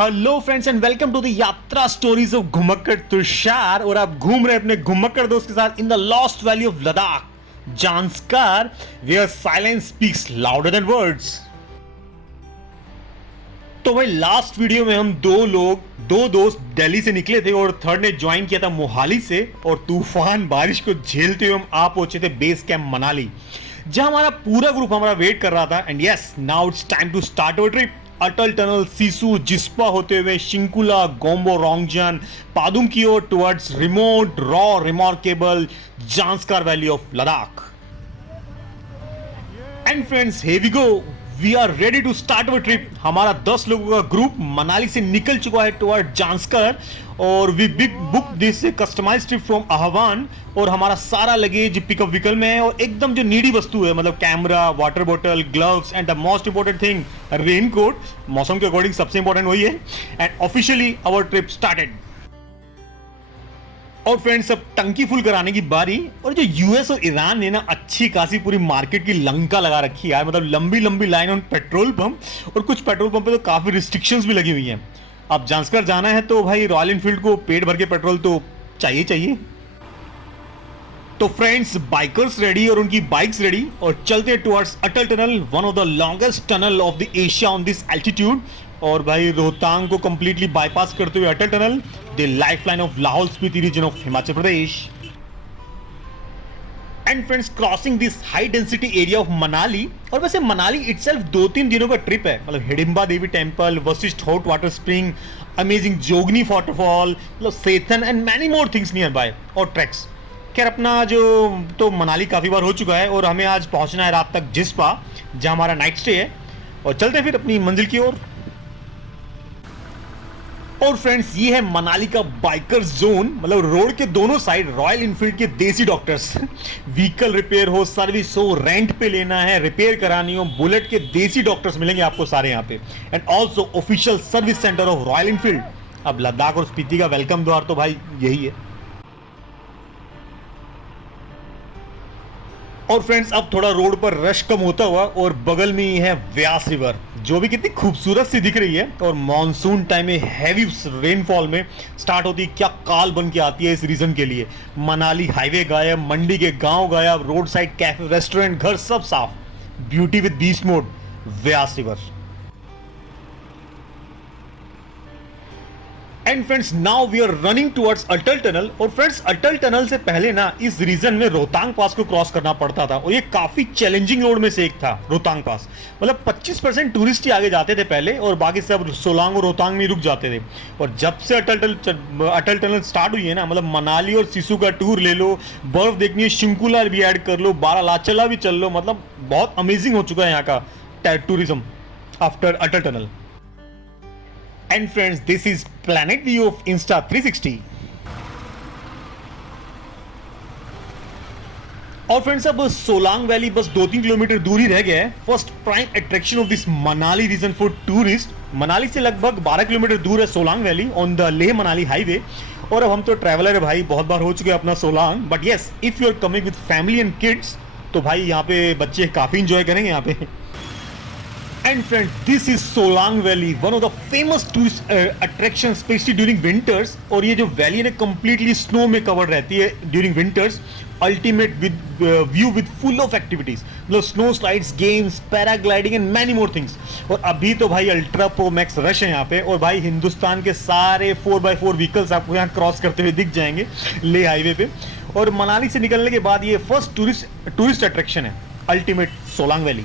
Hello friends and welcome to the Yatra stories of Ghumakkad Tushar. और आप घूम रहे अपने घुमक्कड़ दोस्त के साथ in the lost valley of Ladakh, Zanskar, where silence speaks louder than words. तो भाई लास्ट वीडियो में हम दो दोस्त दिल्ली से निकले थे और थर्ड ने ज्वाइन किया था मोहाली से, और तूफान बारिश को झेलते हुए हम आ पहुंचे थे बेस कैंप मनाली, जहां हमारा पूरा ग्रुप हमारा वेट कर रहा था। And yes, now it's time to start our trip. Atal tunnel, Sissu, Jispa होते हुए शिंकुला, गोम्बो, रोंगजन, पादुम की ओर towards remote, raw, remarkable Zanskar valley of Ladakh. And friends, here we go, we are ready to start our trip. हमारा 10 लोगों का ग्रुप मनाली से निकल चुका है टुवर्ड जांस्कर, और we big book this customised trip from Aahvan. और हमारा सारा लगेज पिकअप व्हीकल में है, और एकदम जो नीडी वस्तु है, मतलब camera, water bottle, gloves and the most important thing raincoat. मौसम के अकॉर्डिंग सबसे इंपॉर्टेंट वही है। And officially our trip started. और फ्रेंड्स, अब टंकी फुल कराने की बारी। और जो यूएस और ईरान ने ना अच्छी खासी पूरी मार्केट की लंका लगा रखी है यार, मतलब लंबी लंबी लाइन ऑन पेट्रोल पंप, और कुछ पेट्रोल पंप पे तो काफी रिस्ट्रिक्शंस भी लगी हुई हैं। अब जांस्कर जाना है तो भाई रॉयल एनफील्ड को पेट भर के पेट्रोल तो चाहिए। तो फ्रेंड्स, बाइकर्स रेडी और उनकी बाइक्स रेडी, और चलते हैं towards Atal tunnel, one of the longest tunnel of the Asia on this altitude. और भाई रोहतांग को कंप्लीटली बाईपास करते हुए Atal tunnel, the lifeline of Lahaul Spiti region of Himachal Pradesh. And friends, crossing this high density area of Manali. और वैसे मनाली इटसेल्फ 2-3 दिनों का ट्रिप है, मतलब Hidimba Devi temple, Vashisht hot water spring, amazing Jogini waterfall, मतलब Sethan and many more things nearby, और ट्रैक्स। खैर, अपना जो तो मनाली काफी बार हो चुका है, और हमें आज पहुंचना है रात तक जिस्पा, जहां हमारा नाइट स्टे है, और चलते हैं फिर अपनी मंजिल की ओर। और फ्रेंड्स, ये है मनाली का बाइकर जोन, मतलब रोड के दोनों साइड रॉयल एनफील्ड के देसी डॉक्टर्स। व्हीकल रिपेयर हो, सर्विस हो, रेंट पे लेना है, रिपेयर करानी हो, बुलेट के देसी डॉक्टर्स मिलेंगे आपको सारे यहाँ पे। And also official service centre of royal Enfield. अब लद्दाख और स्पीति का वेलकम द्वार तो भाई यही है। और फ्रेंड्स, अब थोड़ा रोड पर रश कम होता हुआ, और बगल में ही है व्यास रिवर, जो भी कितनी खूबसूरत सी दिख रही है। और मॉनसून टाइम में हैवी रेनफॉल में स्टार्ट होती है, क्या काल बन के आती है इस रीजन के लिए। मनाली हाईवे गायब, मंडी के गांव गायब, रोड साइड कैफे, रेस्टोरेंट, घर सब साफ, beauty with beast mode, Beas river. And friends, now we are running towards Atal tunnel. और फ्रेंड्स, अटल टनल से पहले ना इस रीजन में रोहतांग पास को क्रॉस करना पड़ता था, और ये काफी चैलेंजिंग रोड में से एक था रोहतांग पास। मतलब 25% टूरिस्ट ही आगे जाते थे पहले, और बाकी सब सोलांग और रोहतांग में रुक जाते थे। और जब से अटल टनल स्टार्ट हुई है ना, मतलब मनाली और सिसु का टूर ले लो, बर्फ देखनी है शिंकुला भी ऐड कर लो, बारालाचला भी चल लो, मतलब बहुत अमेजिंग हो चुका है यहाँ का tourism after Atal tunnel. And friends, this is Planet View of Insta360. और फ्रेंड्स, अब सोलांग वैली बस 2-3 किलोमीटर दूर ही रह गया है। First prime attraction of this Manali region for tourist. Manali से लगभग 12 किलोमीटर दूर है Solang valley on the Leh Manali highway. और अब हम तो ट्रैवलर है भाई, बहुत बार हो चुके हैं अपना Solang, but yes, if you are coming with family and kids, तो भाई यहाँ पे बच्चे काफी इंजॉय करेंगे यहाँ पे। And friends, this is Solang Valley, one of the famous tourist attractions, especially during winters. और ये जो वैली है ना completely snow में covered रहती है during winters. Ultimate with view with full of activities, मतलब snow slides, games, paragliding and many more things. और अभी तो भाई अल्ट्रा प्रो मैक्स रश है यहाँ पे, और भाई हिंदुस्तान के सारे 4x4 व्हीकल्स आपको यहाँ क्रॉस करते हुए दिख जाएंगे ले हाईवे पे। और मनाली से निकलने के बाद ये फर्स्ट टूरिस्ट अट्रैक्शन है, ultimate Solang valley.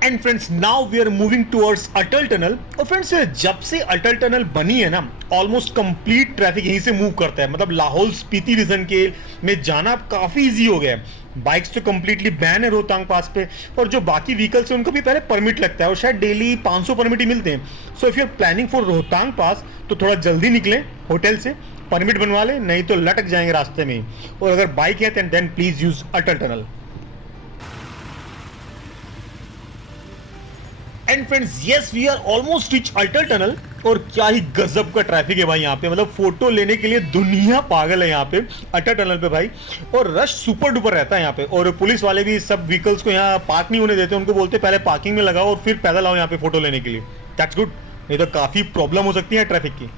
And friends, now we are moving towards Atal tunnel. और फ्रेंड्स, जब से अटल टनल बनी है ना, ऑलमोस्ट कंप्लीट ट्रैफिक यहीं से मूव करता है, मतलब लाहौल स्पीति रीजन के में जाना काफी इजी हो गया है। बाइक्स तो कंप्लीटली बैन है रोहतांग पास पे, और जो बाकी व्हीकल्स है उनको भी पहले परमिट लगता है, और शायद डेली 500 परमिट ही मिलते हैं। So if you are planning for Rohtang pass, तो थोड़ा जल्दी निकलें होटल से, परमिट बनवा लें, नहीं तो लटक जाएंगे रास्ते में। और अगर बाइक है then please use Atal tunnel. And friends, yes, we are almost reach Atal tunnel. और क्या ही गजब का ट्रैफिक है भाई यहाँ पे, मतलब फोटो लेने के लिए दुनिया पागल है यहाँ पे अटल टनल पे भाई। और रश सुपर डुपर रहता है यहाँ पे, और पुलिस वाले भी सब व्हीकल्स को यहाँ पार्क नहीं होने देते, उनको बोलते पहले पार्किंग में लगाओ और फिर पैदल आओ यहाँ पे फोटो लेने के लिए। दैट्स गुड, नहीं तो काफी प्रॉब्लम हो सकती है ट्रैफिक की।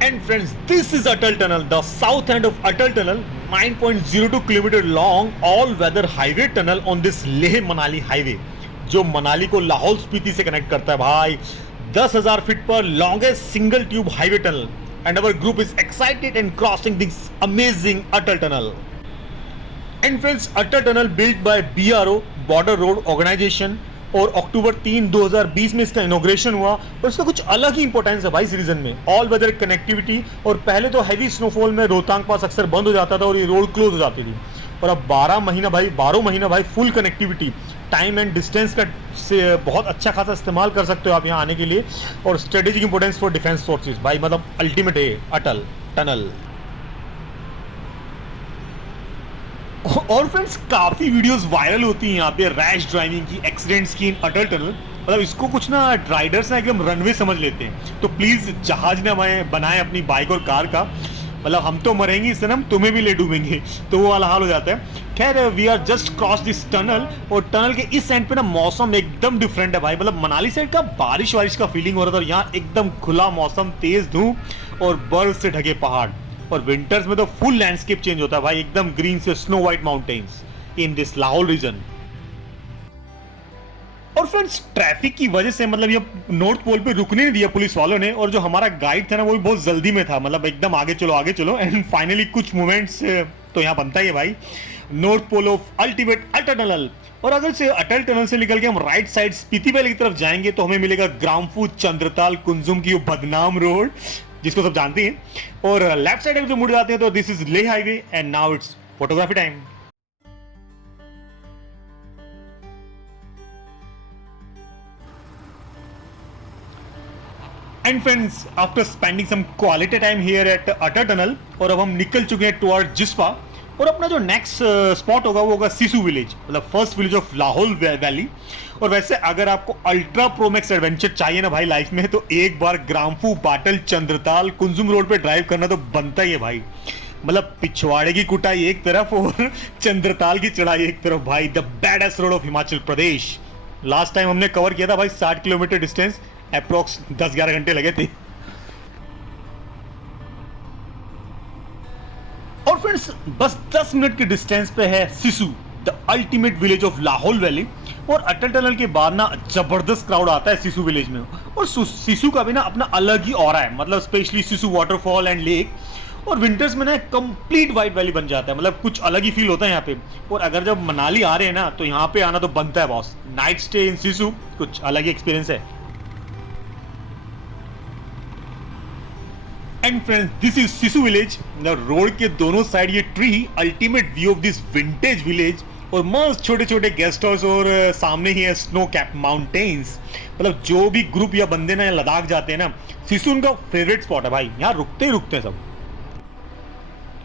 And friends, this is Atal Tunnel, the south end of Atal Tunnel, 9.02 kilometer long all-weather highway tunnel on this Leh Manali highway, जो मनाली को लाहौल स्पीति से कनेक्ट करता है भाई। 10,000 फीट पर longest single tube highway tunnel, and our group is excited and crossing this amazing Atal tunnel. And friends, Atal tunnel built by BRO border road organisation, और अक्टूबर 3, 2020 में इसका इनॉग्रेशन हुआ। और इसका कुछ अलग ही इंपॉर्टेंस है भाई इस रीजन में, ऑल वेदर कनेक्टिविटी। और पहले तो हैवी स्नोफॉल में रोहतांग पास अक्सर बंद हो जाता था और ये रोड क्लोज हो जाती थी, और अब 12 महीना भाई full connectivity. Time and distance का से बहुत अच्छा खासा इस्तेमाल कर सकते हो आप यहाँ आने के लिए, और strategic importance for defence forces भाई, मतलब अल्टीमेट है अटल टनल। और फ्रेंड्स, काफी वीडियोस वायरल होती हैं यहाँ पे रैश ड्राइविंग की, एक्सीडेंट्स की इन अटल टनल। मतलब इसको कुछ ना राइडर्स ना एकदम रनवे समझ लेते हैं, तो प्लीज जहाज ना बनाए अपनी बाइक और कार का। मतलब हम तो मरेंगे इससे ना, हम तुम्हें भी ले डूबेंगे, तो वो वाला हाल हो जाता है। खैर, we are just cross this tunnel, और टनल के इस एंड पे ना मौसम एकदम डिफरेंट है भाई। मतलब मनाली साइड का बारिश का फीलिंग हो रहा था, और यहाँ एकदम खुला मौसम, तेज धूप और बर्फ से ढके पहाड़। और विंटर्स में तो फुल लैंडस्केप चेंज होता है भाई, एकदम ग्रीन से snow white mountains in this Lahaul region. और फ्रेंड्स, ट्रैफिक की वजह से मतलब ये नॉर्थ पोल पे रुकने नहीं दिया पुलिस वालों ने, और जो हमारा गाइड था ना वो भी बहुत जल्दी में था, मतलब एकदम आगे चलो। एंड फाइनली कुछ मोमेंट्स तो यहाँ बनता ही है भाई, north pole of ultimate Atal tunnel. और अगर से अटल टनल से निकल के हम राइट साइड स्पीति वैली की तरफ जाएंगे तो हमें मिलेगा ग्राम्फू चंद्रताल कुंजुम की वो बदनाम रोड, जिसको सब जानते हैं। और लेफ्ट साइड में जो मुड़ जाते हैं तो this is Leh highway, and now it's photography time. And friends, after spending some quality time here at Atal tunnel, और अब हम निकल चुके हैं टुवर्ड जिस्पा, और अपना जो नेक्स्ट स्पॉट होगा वो होगा सिसु विलेज, मतलब first village of Lahaul valley. और वैसे अगर आपको अल्ट्रा प्रोमैक्स एडवेंचर चाहिए ना भाई लाइफ में, तो एक बार ग्राम्फू बाटल चंद्रताल कुंजुम रोड पे ड्राइव करना तो बनता ही है भाई। मतलब पिछवाड़े की कुटाई एक तरफ और चंद्रताल की चढ़ाई एक तरफ भाई, the baddest road of Himachal Pradesh. Last time हमने कवर किया था भाई 60 किलोमीटर डिस्टेंस, अप्रोक्स 10-11 घंटे लगे थे। और फ्रेंड्स, बस 10 मिनट के डिस्टेंस पे है Sissu, the ultimate village of Lahaul valley. और अटल टनल के बाद ना जबरदस्त क्राउड आता है सिसु विलेज में, और सिसु का भी ना अपना अलग ही ऑरा है, मतलब specially Sissu waterfall and lake. और विंटर्स में ना कंप्लीट वाइट वैली बन जाता है, मतलब कुछ अलग ही फील होता है यहाँ पे। और अगर जब मनाली आ रहे हैं ना तो यहाँ पे आना तो बनता है boss, night stay in Sissu कुछ अलग ही एक्सपीरियंस है। And friends, this is Sissu village. Road के दोनों साइड ये tree, ultimate view of this vintage village, और मस्त छोटे छोटे गेस्ट हाउस, और सामने ही है स्नो कैप माउंटेन्स। मतलब जो भी ग्रुप या बंदे ना लद्दाख जाते हैं ना, सिसु उनका फेवरेट स्पॉट है भाई, यहाँ रुकते ही रुकते हैं सब।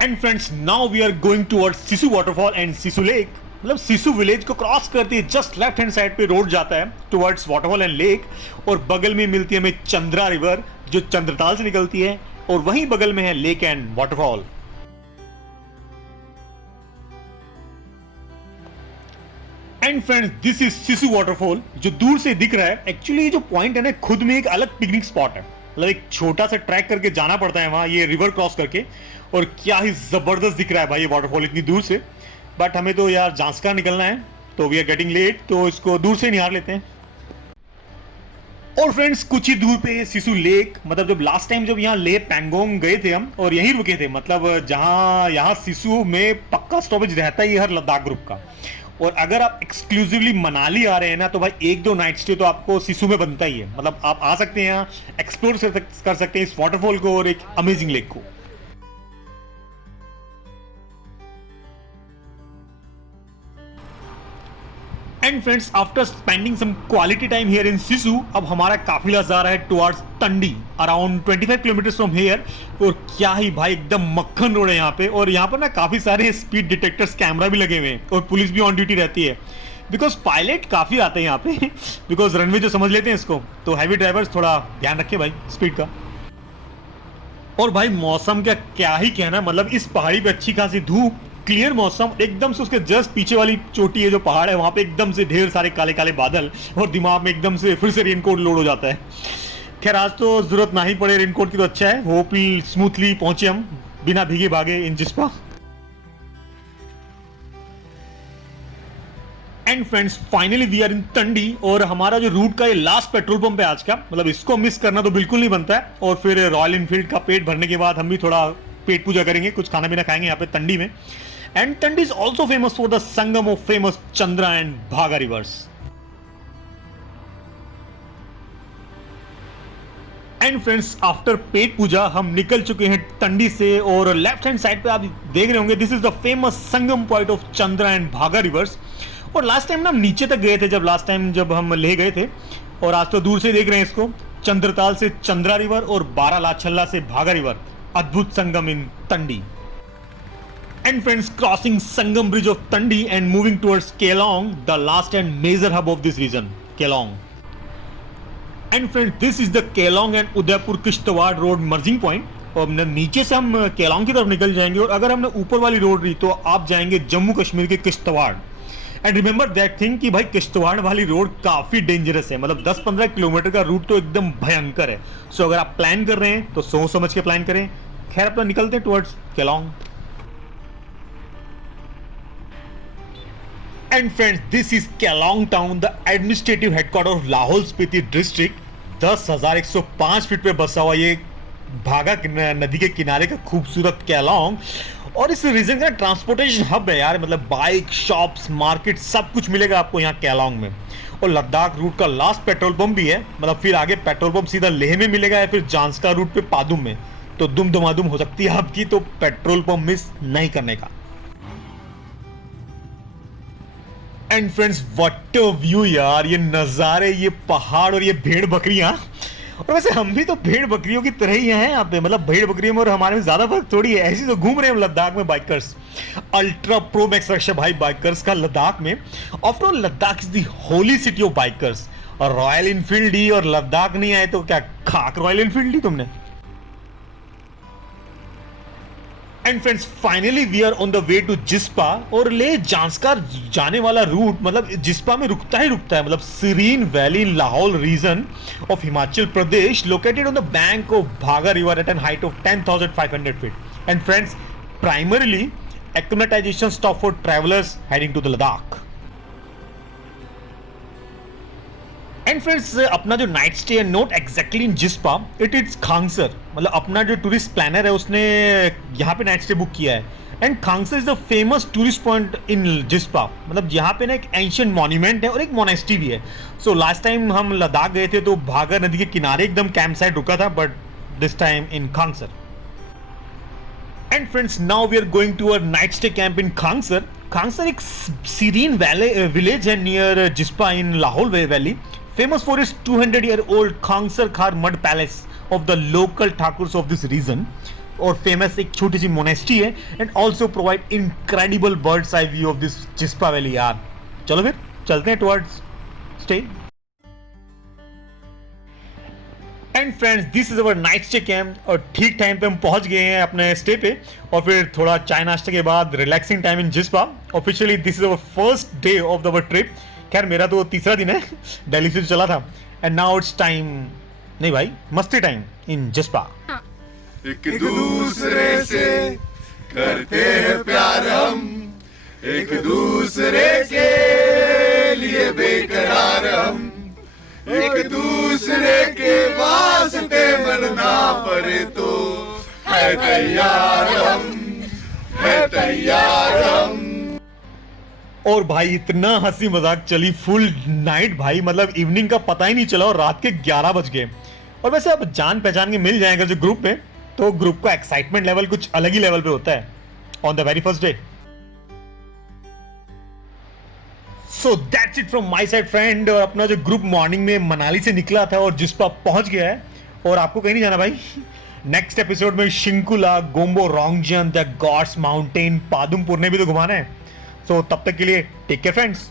And friends, now we are going towards Sissu waterfall and Sissu lake. मतलब सिसु विलेज को क्रॉस करते ही जस्ट लेफ्ट हैंड साइड पे रोड जाता है टुवर्ड्स वाटरफॉल एंड लेक, और बगल में मिलती है हमें चंद्रा रिवर जो चंद्रताल से निकलती है, और वहीं बगल में है lake and waterfall. And friends, this is Sissu waterfall जो दूर से दिख रहा है। एक्चुअली ये जो पॉइंट है ना, खुद में एक अलग पिकनिक स्पॉट है, मतलब एक छोटा सा ट्रैक करके जाना पड़ता है वहां, ये रिवर क्रॉस करके। और क्या ही जबरदस्त दिख रहा है भाई ये वाटरफॉल इतनी दूर से। बट हमें तो यार जांसका निकलना है, तो वी आर गेटिंग लेट, तो इसको दूर से निहार लेते हैं। और फ्रेंड्स, कुछ ही दूर पे सिसु लेक, मतलब जब लास्ट टाइम जब यहाँ ले पैंगोंग गए थे हम, और यहीं रुके थे, मतलब जहाँ यहाँ सिसु में पक्का स्टॉपेज रहता ही है हर लद्दाख ग्रुप का। और अगर आप एक्सक्लूसिवली मनाली आ रहे हैं ना, तो भाई 1-2 नाइट स्टे तो आपको सिसु में बनता ही है। मतलब आप आ सकते हैं यहाँ, एक्सप्लोर कर सकते हैं इस वाटरफॉल को और एक अमेजिंग लेक को। And friends, after spending some quality time here in Sissu, अब हमारा काफिला जा रहा है towards Tandi, around 25 kilometre from here. और क्या ही भाई, एकदम मक्खन रोड है यहाँ पे, और यहाँ पर ना काफी सारे स्पीड डिटेक्टर्स कैमरा भी लगे हुए हैं, और पुलिस भी ऑन ड्यूटी रहती है, बिकॉज पायलट काफी आते हैं यहाँ पे, बिकॉज रनवे जो समझ लेते हैं इसको, तो हैवी ड्राइवर्स थोड़ा ध्यान रखे भाई स्पीड का। और भाई मौसम का क्या ही कहना, मतलब इस पहाड़ी पे अच्छी खासी धूप, क्लियर मौसम, एकदम से उसके जस्ट पीछे वाली चोटी है जो पहाड़ है वहां पे एकदम से ढेर सारे काले काले बादल, और दिमाग में एकदम से फिर से रेनकोट लोड हो जाता है। खैर आज तो जरूरत ना ही पड़े रेनकोट की, तो अच्छा है, होपली स्मूथली पहुंचे हम बिना भीगे भागे in Jispa. And friends finally we are in Tandi, और हमारा जो रूट का ये लास्ट पेट्रोल पंप है आज का, मतलब इसको मिस करना तो बिल्कुल नहीं बनता है। और फिर रॉयल इनफील्ड का पेट भरने के बाद हम भी थोड़ा पेट पूजा करेंगे, कुछ खाना पीना खाएंगे यहाँ पे तंडी में। And Tandi is also famous for the sangam of famous Chandra and Bhaga rivers. And friends after पेट पूजा हम निकल चुके हैं तंडी से, और लेफ्ट हैंड साइड पे आप देख रहे होंगे this is the famous Sangam point of Chandra and Bhaga reverse. और लास्ट टाइम ना हम नीचे तक गए थे जब हम ले गए थे, और आज तो दूर से देख रहे हैं इसको, चंद्रताल से चंद्रा रिवर और बारालाछल्ला से भागा रिवर, अद्भुत संगम in Tandi. And friends crossing sangam bridge of Tandi and moving towards Keylong, the last and major hub of this region, Keylong. And friend this is the Keylong and Udaipur Kishtwar road merging point. और नीचे से हम केलोंग की तरफ निकल जाएंगे, और अगर हमने ऊपर वाली रोड ली तो आप जाएंगे जम्मू कश्मीर के Kishtwar. And remember that thing कि भाई किश्तवाड़ वाली रोड काफी डेंजरस है, मतलब 10-15 किलोमीटर का रूट तो एकदम भयंकर है। सो अगर आप प्लान कर रहे हैं तो सोच समझ के प्लान करें। खैर अपना निकलते हैं towards Kelong. And friends this is Kelong town, the administrative headquarter of Lahaul Spiti district. 10,105 feet पे बसा हुआ ये भागा नदी के किनारे का खूबसूरत केलोंग, और इस रीजन का ट्रांसपोर्टेशन हब है यार, मतलब बाइक, शॉप्स, मार्केट सब कुछ मिलेगा आपको यहाँ केलोंग में। और लद्दाख रूट का लास्ट पेट्रोल पंप भी है, मतलब फिर आगे पेट्रोल पंप सीधा लेह में मिलेगा या फिर जांस्का रूट पे पादुम में, तो दुम दमादुम हो सकती है आपकी, तो पेट्रोल पंप मिस नहीं करने का। And friends what a view यार, ये नजारे, ये पहाड़ और ये भेड़ बकरियां। और वैसे हम भी तो भेड़ बकरियों की तरह ही हैं यहाँ पे, मतलब भेड़ बकरियों में और हमारे में ज्यादा फर्क थोड़ी है, ऐसे तो घूम रहे हैं लद्दाख में बाइकर्स। अल्ट्रा प्रो मैक्स रक्षा भाई बाइकर्स का लद्दाख में। After all Ladakh is the holy city of bikers, और रॉयल इनफील्ड ही और लद्दाख नहीं आए तो क्या खाक रॉयल इनफील्ड ही तुमने। And friends finally we are on the way to Jispa, और ले जांस्कर जाने वाला रूट मतलब जिस्पा में रुकता है, मतलब serene valley Lahaul region of Himachal Pradesh, located on the bank of Bhaga river at an height of 10,500 feet. And friends primarily acclimatization stop for travellers heading to the Ladakh. And friends अपना जो नाइट स्टे है not exactly in Jispa, it is Khangsar, मतलब अपना जो tourist planner है उसने यहाँ पे नाइट स्टे बुक किया है। And Khangsar is the famous tourist point in Jispa, मतलब यहाँ पे ना एक एंशिएंट मॉन्यूमेंट है और एक मोनेस्ट्री भी है। सो लास्ट टाइम हम लद्दाख गए थे तो भागा नदी के किनारे एकदम कैंप साइट रुका था, but this time in Khangsar. And friends now we are going to our night stay camp in Khangsar. Khangsar एक सीरीन विलेज है near Jispa in Lahaul valley, famous for its 200-year-old Khangsar Khar mud palace of the local Thakurs of this region, और famous एक छोटी सी monastery है, and also provide incredible birds eye view of this Jispa valley यार। चलो फिर चलते हैं towards stay. And friends this is our night stay camp, और ठीक टाइम पे हम पहुंच गए हैं अपने स्टे पे, और फिर थोड़ा चाय नाश्ते के बाद relaxing time in Jispa. Officially this is our first day of our trip. खैर मेरा तो तीसरा दिन है, दिल्ली से चला था, एंड नाउ इट्स टाइम, नहीं भाई मस्ती टाइम इन जिस्पा। एक दूसरे से करते हैं प्यार हम, एक दूसरे के लिए बेकरार हम, एक दूसरे के वास्ते मरना पड़े तो है तैयार हम, है तैयार हम। और भाई इतना हंसी मजाक चली फुल नाइट भाई, मतलब इवनिंग का पता ही नहीं चला और रात के 11 बज गए। और वैसे अब जान पहचान के मिल जाएगा जो ग्रुप में, तो ग्रुप का एक्साइटमेंट लेवल कुछ अलग ही लेवल पे होता है on the very first day. So that's it from my side friend. और अपना जो ग्रुप मॉर्निंग में मनाली से निकला था और जिस पर पहुंच गया है, और आपको कहीं नहीं जाना भाई। नेक्स्ट एपिसोड में Shinkula, Gombo Rangjon, the god's mountain, Padum पुरने भी तो घुमाना है। तो तब तक के लिए टेक केयर फ्रेंड्स।